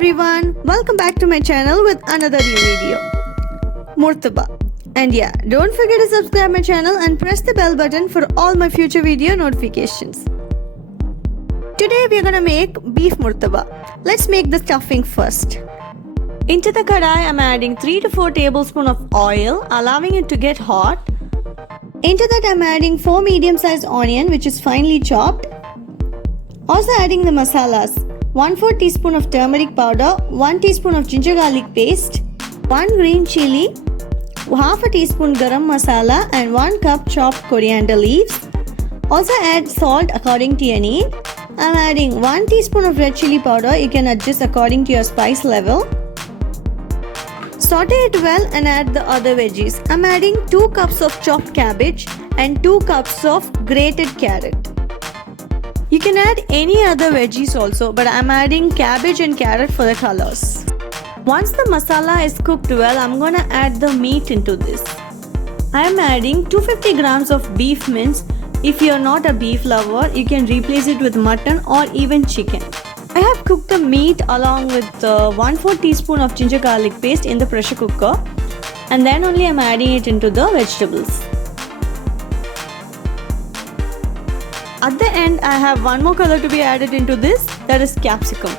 everyone, welcome back to my channel with another new video. Murtaba. And yeah, don't forget to subscribe my channel and press the bell button for all my future video notifications. Today we are gonna make beef murtaba. Let's make the stuffing first. Into the kadai I'm adding 3 to 4 tablespoons of oil, allowing it to get hot. Into that I'm adding 4 medium-sized onion which is finely chopped. Also adding the masalas. 1/4 teaspoon of turmeric powder, 1 teaspoon of ginger garlic paste, 1 green chili, half a teaspoon garam masala and 1 cup chopped coriander leaves. Also add salt according to your need. I'm adding 1 teaspoon of red chili powder. You can adjust according to your spice level. Saute it well and add the other veggies. I'm adding 2 cups of chopped cabbage and 2 cups of grated carrot. You can add any other veggies also, but I'm adding cabbage and carrot for the colors. Once the masala is cooked well, I'm gonna add the meat into this. I'm adding 250 grams of beef mince. If you're not a beef lover, you can replace it with mutton or even chicken. I have cooked the meat along with 1/4 teaspoon of ginger garlic paste in the pressure cooker, and then only I'm adding it into the vegetables. At the end, I have one more color to be added into this, that is capsicum.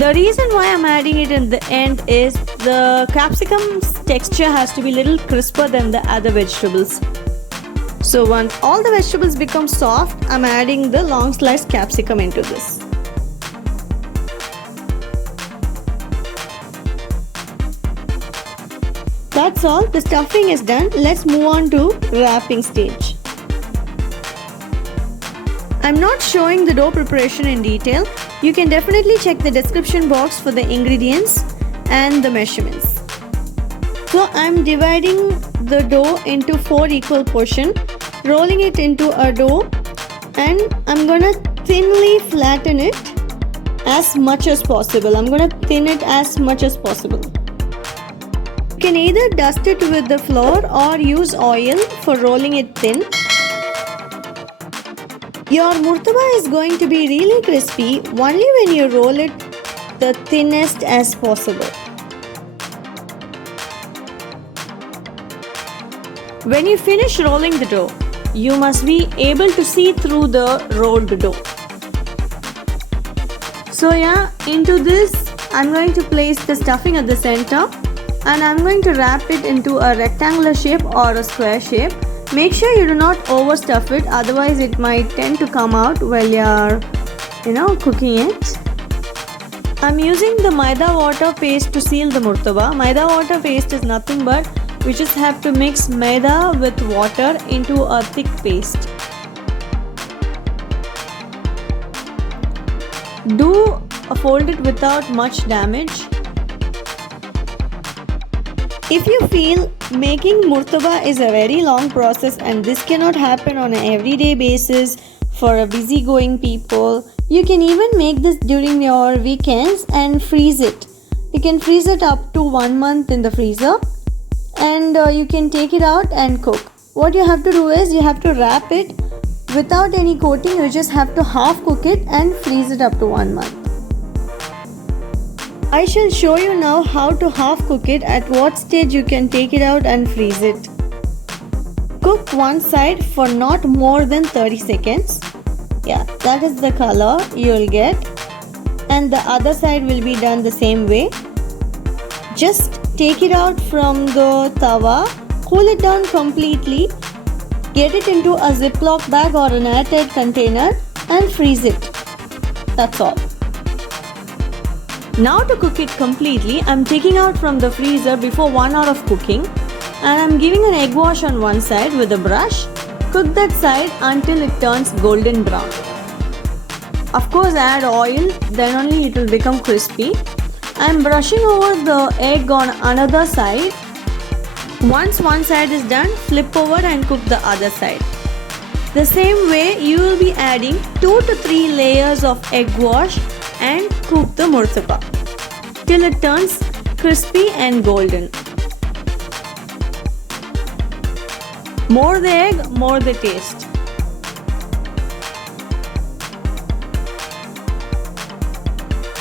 The reason why I'm adding it in the end is the capsicum's texture has to be a little crisper than the other vegetables. So once all the vegetables become soft, I'm adding the long sliced capsicum into this. That's all, the stuffing is done. Let's move on to wrapping stage. I'm not showing the dough preparation in detail. You can definitely check the description box for the ingredients and the measurements. So I'm dividing the dough into 4 equal portions, rolling it into a dough, and I'm gonna thinly flatten it as much as possible. I'm gonna thin it as much as possible. You can either dust it with the flour or use oil for rolling it thin. Your murtaba is going to be really crispy only when you roll it the thinnest as possible. When you finish rolling the dough, you must be able to see through the rolled dough. So yeah, into this I'm going to place the stuffing at the center, and I'm going to wrap it into a rectangular shape or a square shape. Make sure you do not overstuff it, otherwise it might tend to come out while you're cooking it. I'm using the maida water paste to seal the murtaba. Maida water paste is nothing but we just have to mix maida with water into a thick paste. Do fold it without much damage. If you feel making murtaba is a very long process and this cannot happen on an everyday basis for a busy going people, you can even make this during your weekends and freeze it. You can freeze it up to 1 month in the freezer, and you can take it out and cook. What you have to do is you have to wrap it without any coating. You just have to half cook it and freeze it up to 1 month. I shall show you now how to half cook it, at what stage you can take it out and freeze it. Cook one side for not more than 30 seconds. Yeah, that is the color you will get, and the other side will be done the same way. Just take it out from the tawa, cool it down completely, get it into a Ziploc bag or an airtight container and freeze it. That's all. Now to cook it completely, I'm taking out from the freezer before 1 hour of cooking, and I'm giving an egg wash on one side with a brush. Cook that side until it turns golden brown. Of course add oil, then only it will become crispy. I'm brushing over the egg on another side. Once one side is done, flip over and cook the other side. The same way you will be adding 2 to 3 layers of egg wash and cook the murtaba till it turns crispy and golden. More the egg, more the taste.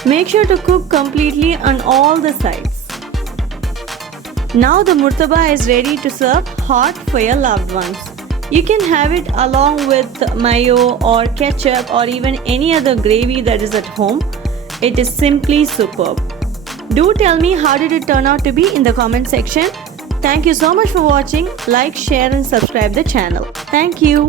Make sure to cook completely on all the sides. Now the murtaba is ready to serve hot for your loved ones. You can have it along with mayo or ketchup or even any other gravy that is at home. It is simply superb. Do tell me how did it turn out to be in the comment section. Thank you so much for watching. Like, share and subscribe the channel. Thank you.